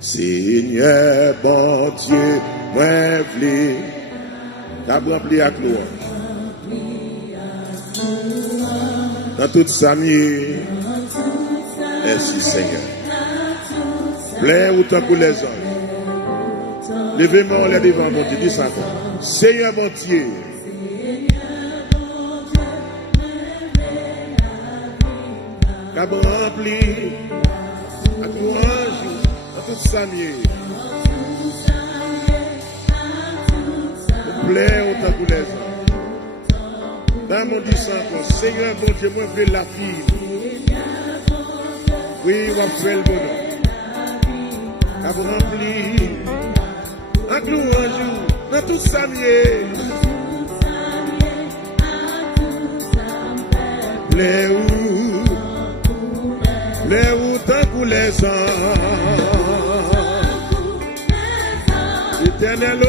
Seigneur, bon Dieu, mwen vle, t'as rempli avec louange. Dans toute sa mienne, merci Seigneur. Plein autant pour les hommes. Levez-moi les devant mon Dieu, dis ça encore. Seigneur, mon Dieu. T'as rempli avec louange. Toute sa mienne. Plaît autant que les hommes. Dans mon disciple, Seigneur, mon Dieu, moi, je veux la fille. Oui, on va faire le bonheur. À vous remplir. En louange, dans toute sa mienne. Plaît autant que les hommes. Éternel,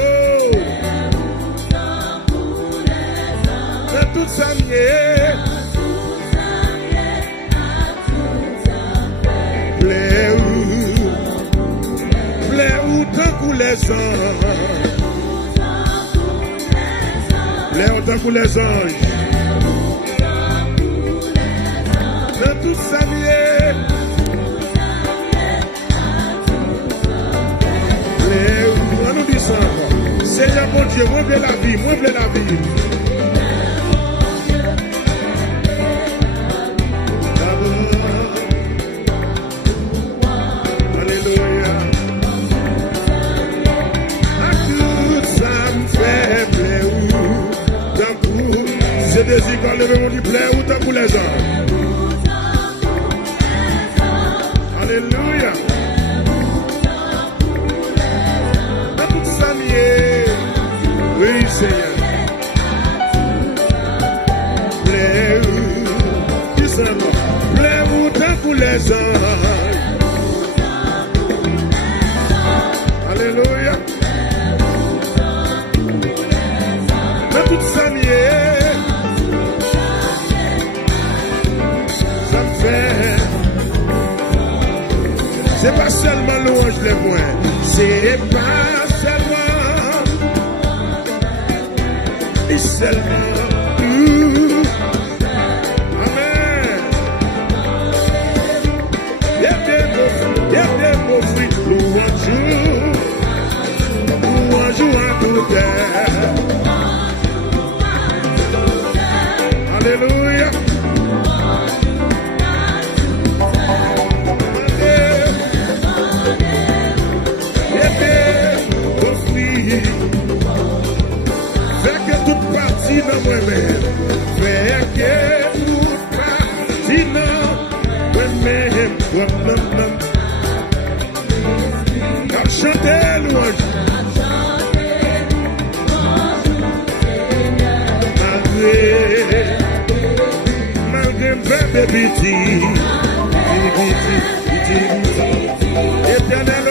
dans toute sa mienne, plaît autant que les anges, plaît autant que les anges, dans toute sa mienne, on nous dit ça encore. Seigneur mon Dieu, moi je veux la vie, moi je veux la vie. Alléluia. À tout ça me fait plaire ou tant pour. C'est des icônes, le monde dit plaire ou tant pour les gens. Alléluia. Oui, Seigneur. Plaît-vous tant pour les anges. Alléluia. Dans toute sa mienne, ça me fait. C'est pas seulement louange les moyens, c'est pas seulement. Et seulement amen. Il y a des beaux fruits, louange à tout terre. Alléluia. Il y a des beaux fruits. Fait que toute partie dans moi-même, fait que toute partie dans moi-même, à chanter louange, malgré mes bébés, éternel.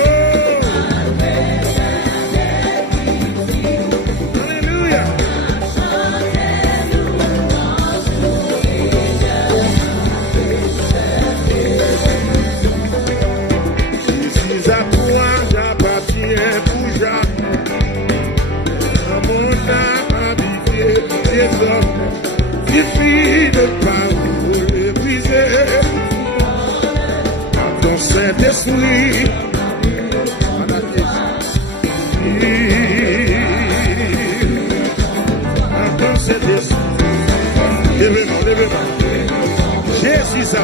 Suffit de parole brisée par ton Saint-Esprit. Par ton Saint-Esprit. Levez-moi. Jésus à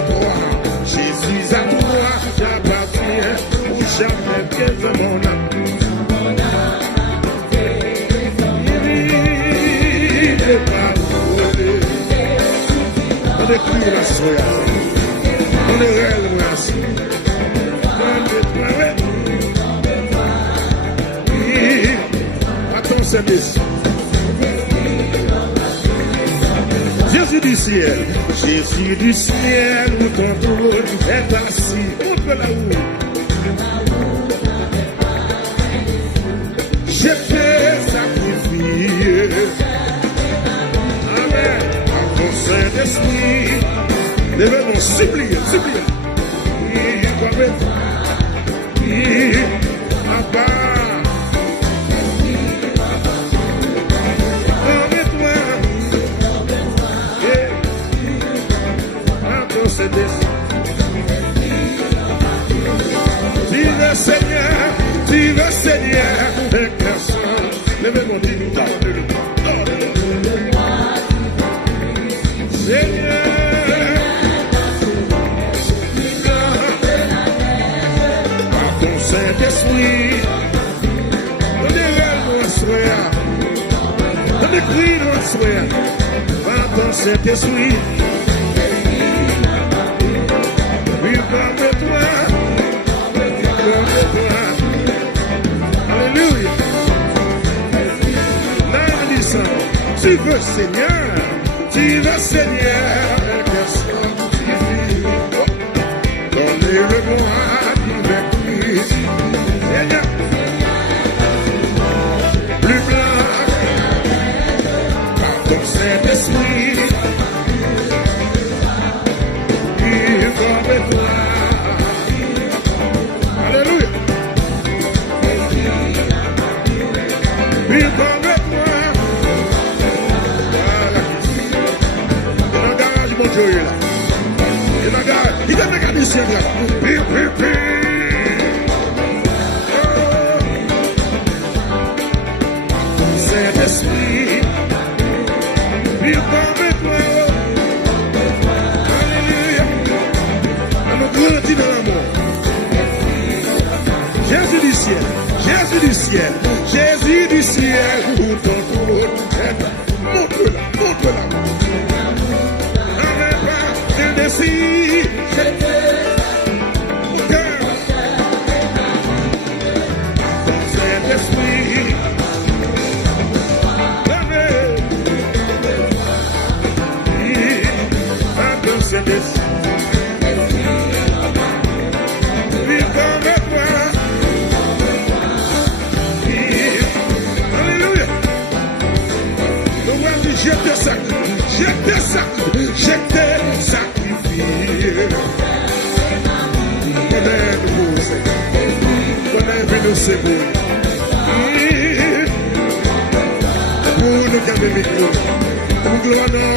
toi, j'appartiens pour jamais bien de mon âme. On est plus la soya, on est réellement assis. Attends, c'est ici. Jésus du ciel, où ton trône est assis. Montre là-haut. J'ai fait sacrifier. Amen. Saint-Esprit, Levez-nous, suppliez. Abba. Vive Seigneur, et personne. Levez-moi, dis-nous, donne-le. Seigneur, par ton Saint-Esprit, donnez-le à soir, donnez-le à soir, par ton Saint-Esprit, vive avec toi. Alléluia. Tu veux Seigneur, personne qui vit. Donnez-le-moi, avec lui. Seigneur, plus blanc, par ton Saint-Esprit, vive avec toi. Il est mécanicien là. Saint-Esprit, vive avec toi. Alléluia. Alors grandis dans l'amour. Jésus du ciel, Jésus du ciel, Jésus du ciel, où ton trône est. Montre-la. Si j'étais au cœur, Saint-Esprit, dans cet esprit, vive avec moi. Alléluia. Donc vas-y, j'étais c'est beau. Pour nous garder les micros. Mon gloire non.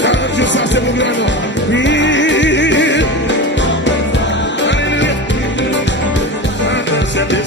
Car Dieu, ça c'est mon gloire non. Oui. Alléluia. Maintenant c'est des.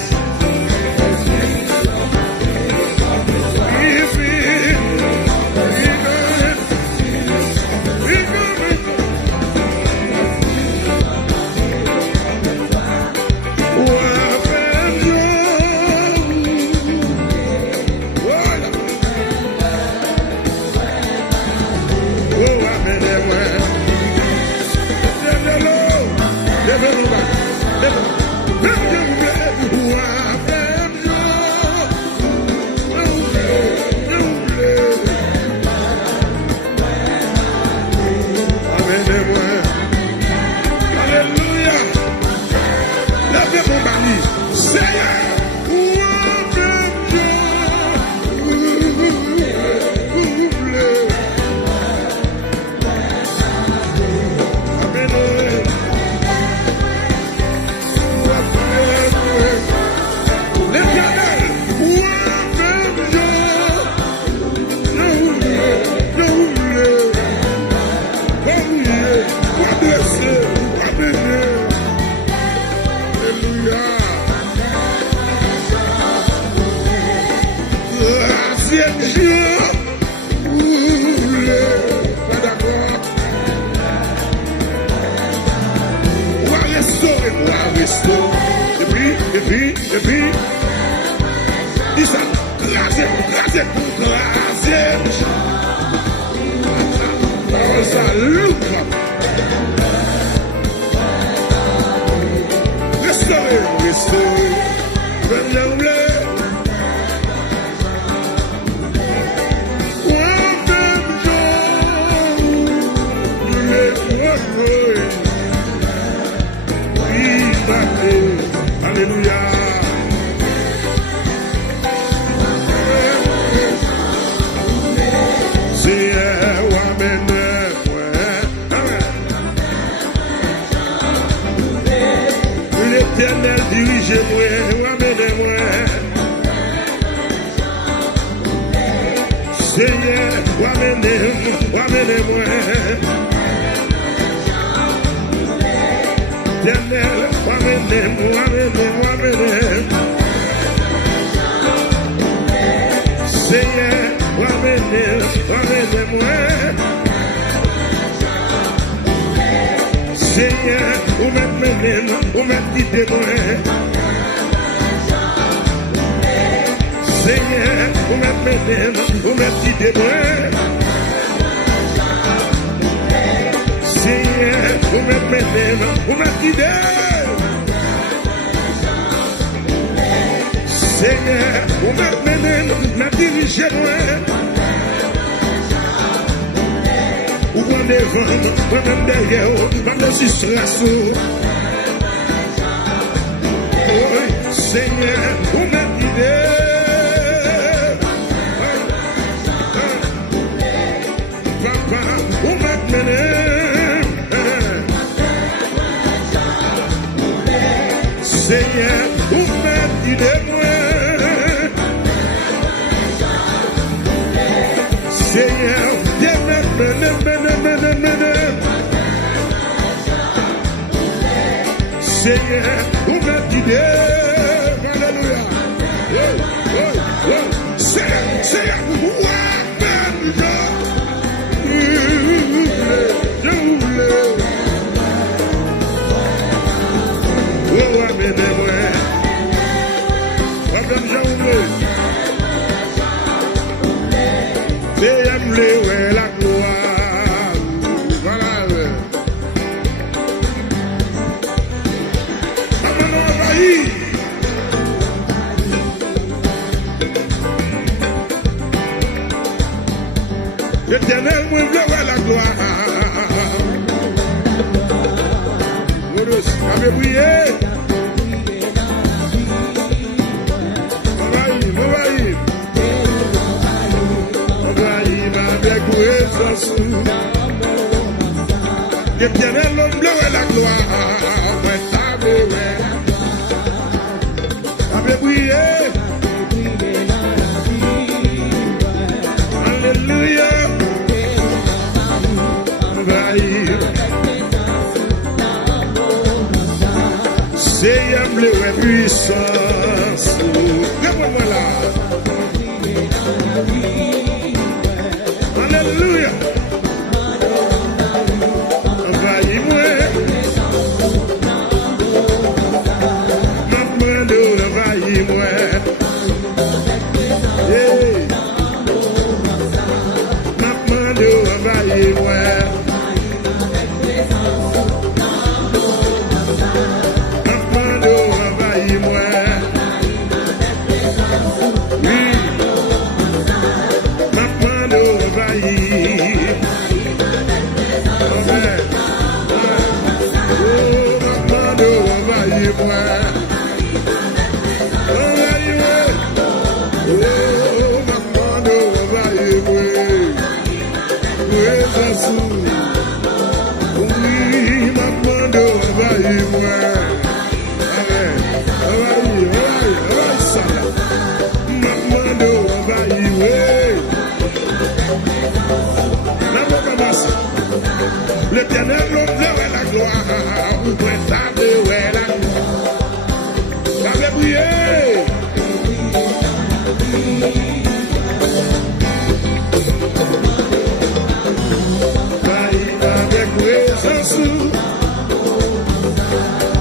L'éternel dirige-moi, ramène-moi. Seigneur, ramène-moi. L'éternel, ramène-moi. Seigneur, ramène-moi. Seigneur, où m'être quitté moi. Seigneur, où m'être quitté moi. Seigneur, où m'être quitté. Seigneur, où m'être dirigé moi. Ou on devant, ou même derrière, même les distractions. Oh, Seigneur, où m'être guidé. Papa, où m'être mené. Seigneur, où m'être guidé moi. Seigneur, viens m'être mené. Seigneur, où m'être guidé. Alléluia. Seigneur, où la gloire. Voilà. L'éternel me veut la gloire. Vous avez prié. L'éternel me veut la gloire. Avez prié. Alléluia. Seigneur, le puissance. Voilà. Alléluia. Envahis-moi. Maman de envahis-moi. Maman de envahis-moi. L'éternel me pleure la gloire, vous pouvez savoir la gloire. Vous avez prié. Avec présence,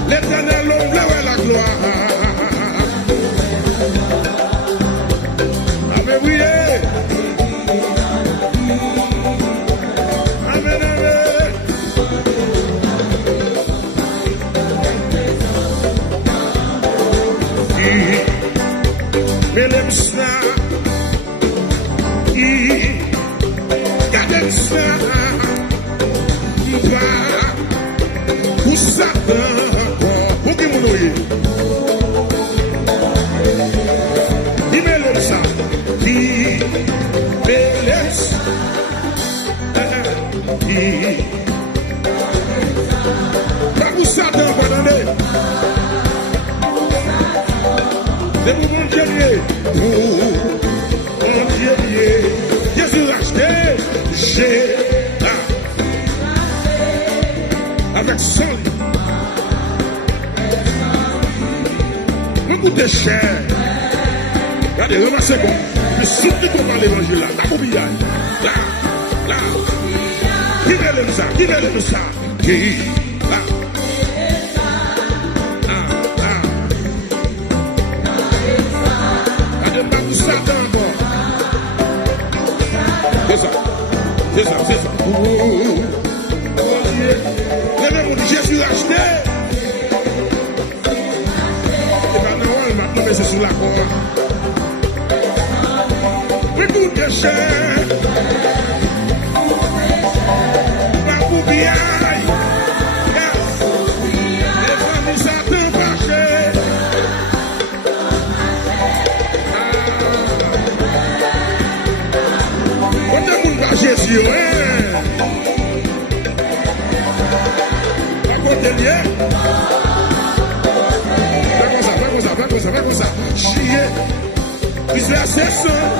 l'éternel me pleure la gloire. Vous avez prié. Melemsna, Gadensna, Poussata, Pokémonoï. Melemsa, Poussata, C'est pour mon Dieu lié. Pour mon Dieu lié. Jésus racheté. J'ai. Avec son lit. Me coûte cher. Regardez, ramassez bon. Je suis tout dans l'évangile là. La boubillaille. Là. Là. Qui veut le ça? Qui veut le ça? Qui? Là. C'est ça. Jésus a acheté. Et pas Noël maintenant, mais c'est sur la croix. Mais tout est cher. Pas pour bien. Les familles s'attendent pas cher. Jésus, pas côté lié. Fais comme ça. Chier. Puis c'est assez simple.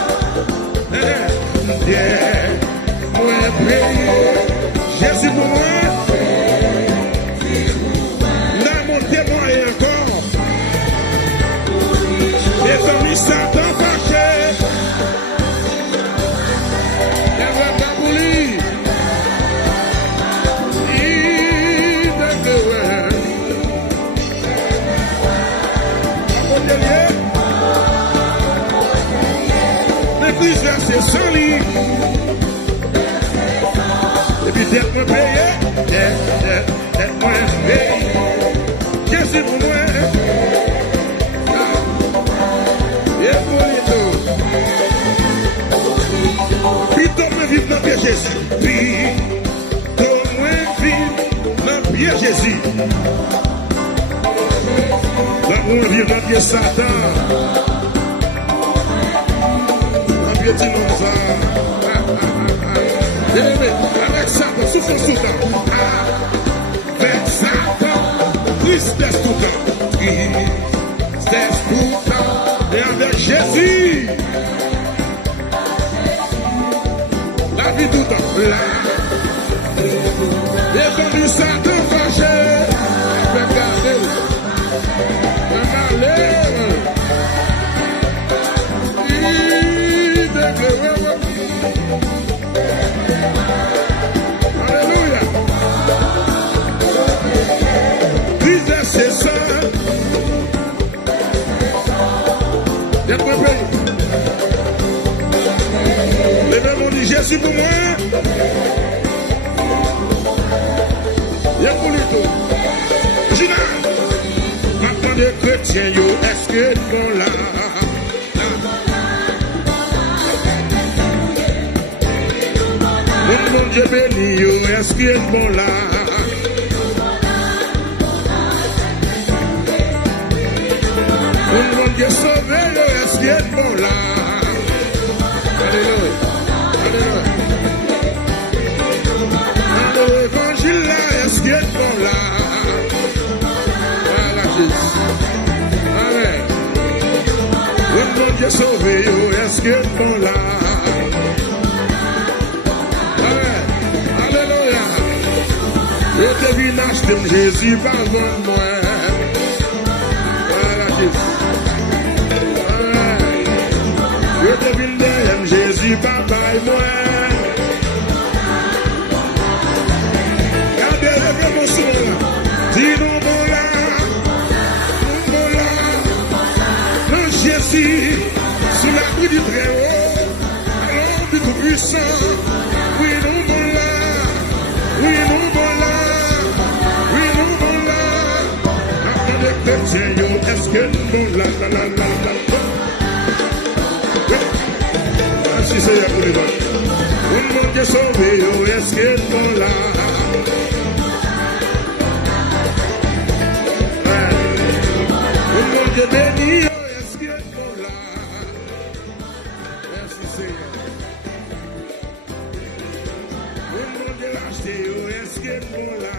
Mwen payé. Jésus pour moi. N'a mon témoin et encore. Les amis s'attendent pas cher. C'est sans lit. Et puis d'être me payé, d'être moi payé. Jésus pour moi. Et pour les deux. Puis t'en me vivre dans pied Jésus. Puis t'en me vivre dans pied Jésus. T'en me vivre dans pied Satan. Avec Satan, souffrance tout le temps. Avec Satan, tristesse tout le temps. Tristesse tout le temps. Et avec Jésus, la vie tout le temps. Les amis Satan fâchés. Regardez. Alléluia. Disais c'est ça. D'être payé. Les mêmes ont dit Jésus pour moi. Il y a pour lui tout. Gina. Maintenant les chrétiens, est-ce que ils sont là? Mon Dieu béni, est-ce qu'il est bon là? Mon Dieu sauvé, est-ce qu'il est bon là? Alléluia. Alléluia. L'évangile là, est-ce qu'il est bon là? Voilà Jésus. Amen. Mon Dieu sauvé, est-ce qu'il est bon là? Je te vis acheter Jésus par moi. Voilà Jésus. Je te vis derrière Jésus par moi. Gardez le mon son. Dis-nous bon là. Non Jésus. Sous la pluie du Très-Haut. Allons du Tout-Puissant. Oui, nous bon là. Oui, nous bon là. Est-ce que nous la si c'est pour les autres. Mon Dieu sauvé, est-ce que nous la Mon Dieu béni, est-ce que nous la merci Seigneur. Mon Dieu racheté, est-ce que nous la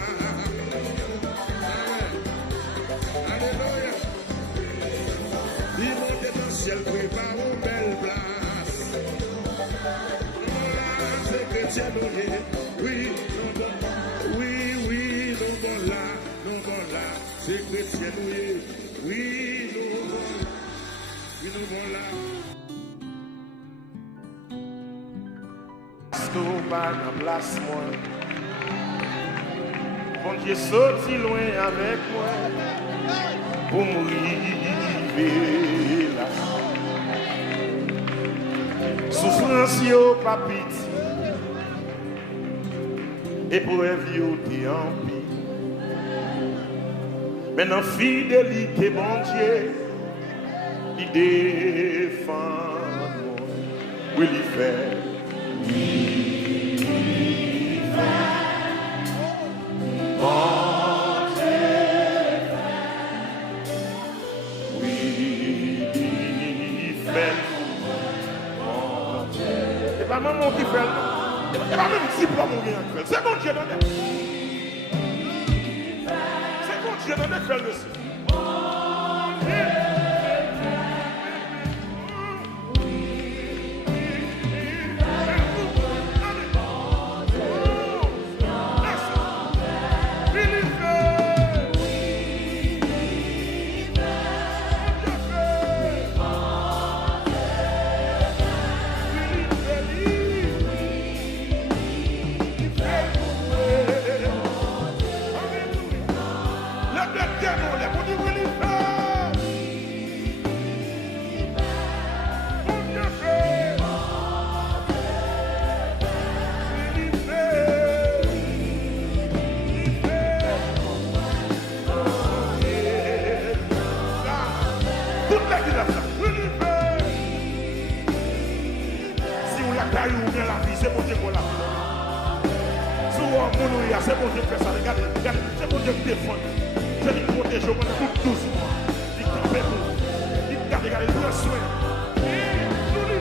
Alléluia. ciel prépare une belle place. C'est chrétien, oui, oui, nous bon là, c'est chrétien, oui, nous bon là. Nous pas dans place moi. Bon Dieu sorti loin avec moi pour m'arriver là. Souffrance yo pas pitié. Épreuve yo t'es en pire. Maintenant fidélité mon Dieu, il défend moi. Oui, il fait. C'est pas maman qui fait. C'est pas même si pas mon gars. C'est bon Dieu dans le. C'est bon Dieu dans le faire le. C'est bon Dieu pour la vie. Souvent, c'est bon Dieu faire ça. Regardez, c'est bon Dieu qui défend. C'est lui qui protège, on est tout doucement. Il campait pour. Il garde, il prend soin. Nous lui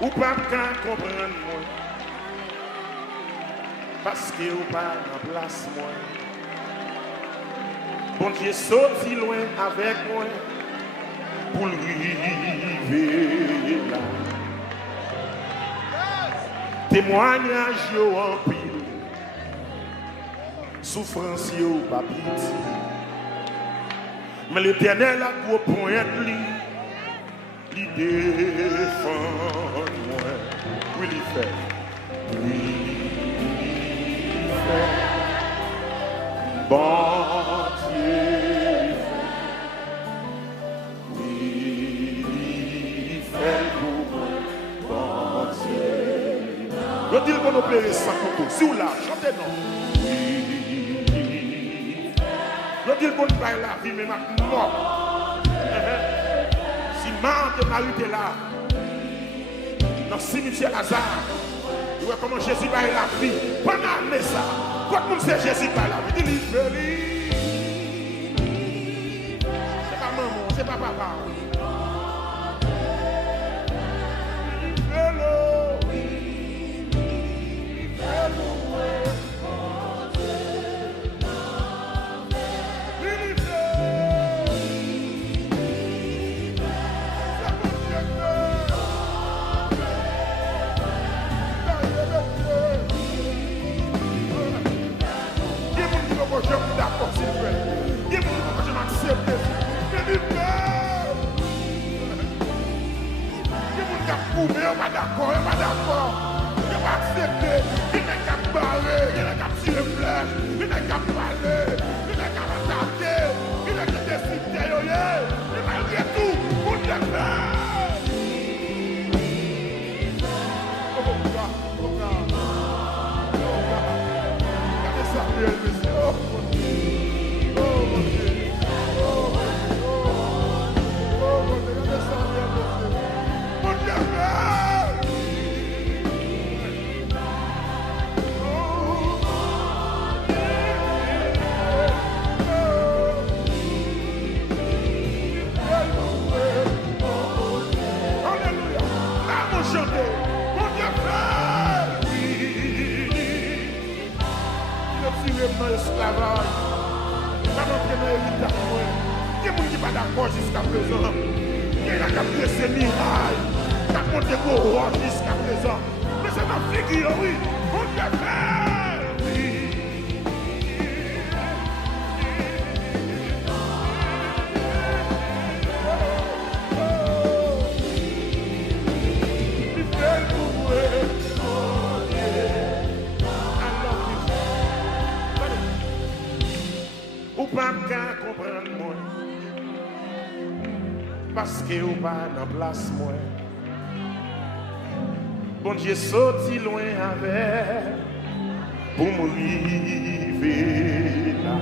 Ou pas qu'à comprendre moi, parce que ou pas en place moi. Bon Dieu sorti loin avec moi pour arriver là. Témoignage yo en pile, souffrance yo pas pitié. Mais l'Éternel a gros point de lui. Il défend moi, oui il fait, oui il fait, bon Dieu, oui il fait pour moi, bon Dieu. Je dis qu'on opère ça pour tout, si vous là, chantez non. Oui, je dis qu'on va la vie, mais ma mort. Mort de Marie était là, dans le cimetière Lazare. Tu vois comment Jésus va la vie. Pendant ça, quand le monde sait Jésus va la vie, il dit c'est pas maman, c'est pas papa. d'accord, il n'est pas d'accord. Il n'est pas accepté. Il n'est qu'à parler, il n'est qu'à tirer flèche, il n'est qu'à parler, il n'est qu'à attaquer, il n'est qu'à décider. Et malgré tout, on le fait. Esclavage, pas d'entraînement héritage. Il y a des gens qui ne sont pas d'accord jusqu'à présent. Il y a des gens qui ont ces miracles, qui ont monté au roi jusqu'à présent. Mais c'est ma figure, oui. On l'a fait, oui. Il fait le pouvoir. Ou pas qu'à comprendre moi, parce que ou pas dans place moi. Bon Dieu sorti loin avec pour m'arriver là.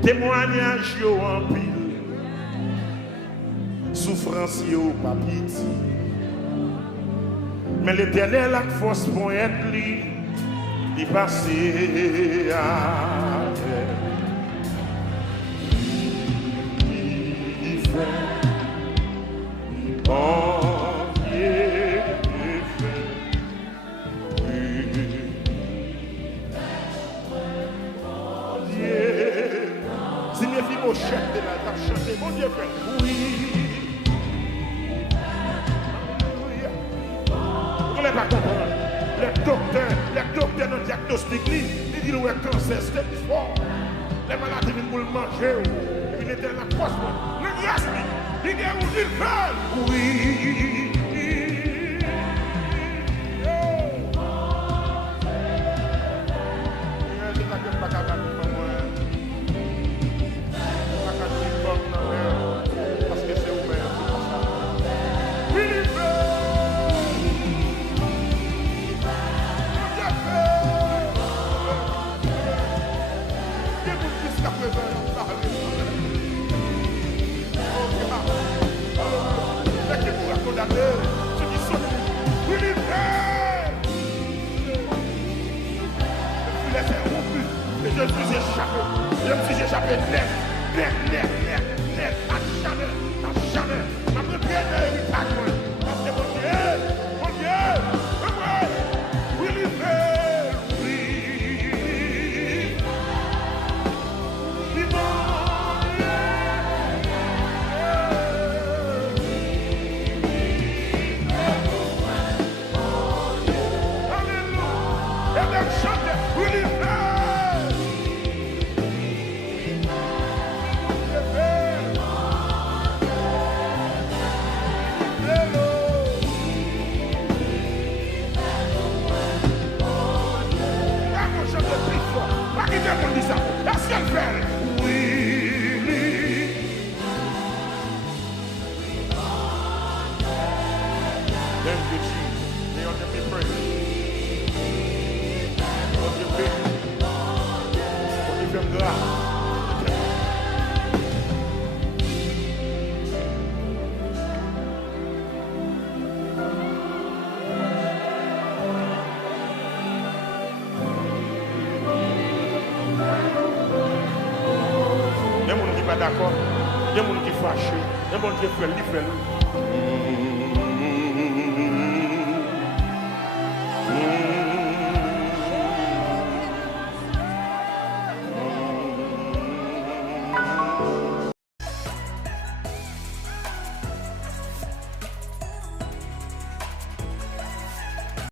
Témoignage yo en pile, souffrance yo pas pitié. Mais l'Éternel a force pour être lui. Il passé à terre. Il fait bon Dieu fait. Bon Dieu. Signifie mon chef de la table chanter. Bon Dieu fait. Oui. Vous ne voulez pas comprendre. Les docteurs dans le diagnostic, ils disent que le cancer, c'est fort. Les maladies viennent pour le manger. Et puis, ils étaient la force. Le grâce, il dit où ils veulent. Oui. Parce que c'est ouvert. Oui, il veut. Je me suis échappé net, à jamais. Ma première héritage, parce que mon Dieu, oui, Est-ce qu'elle fait? Oui. Thank you, Jesus. May on them be praised. On your feet. On your feet, God. D'accord, il y a des gens qui fâchent, il y a des gens qui font le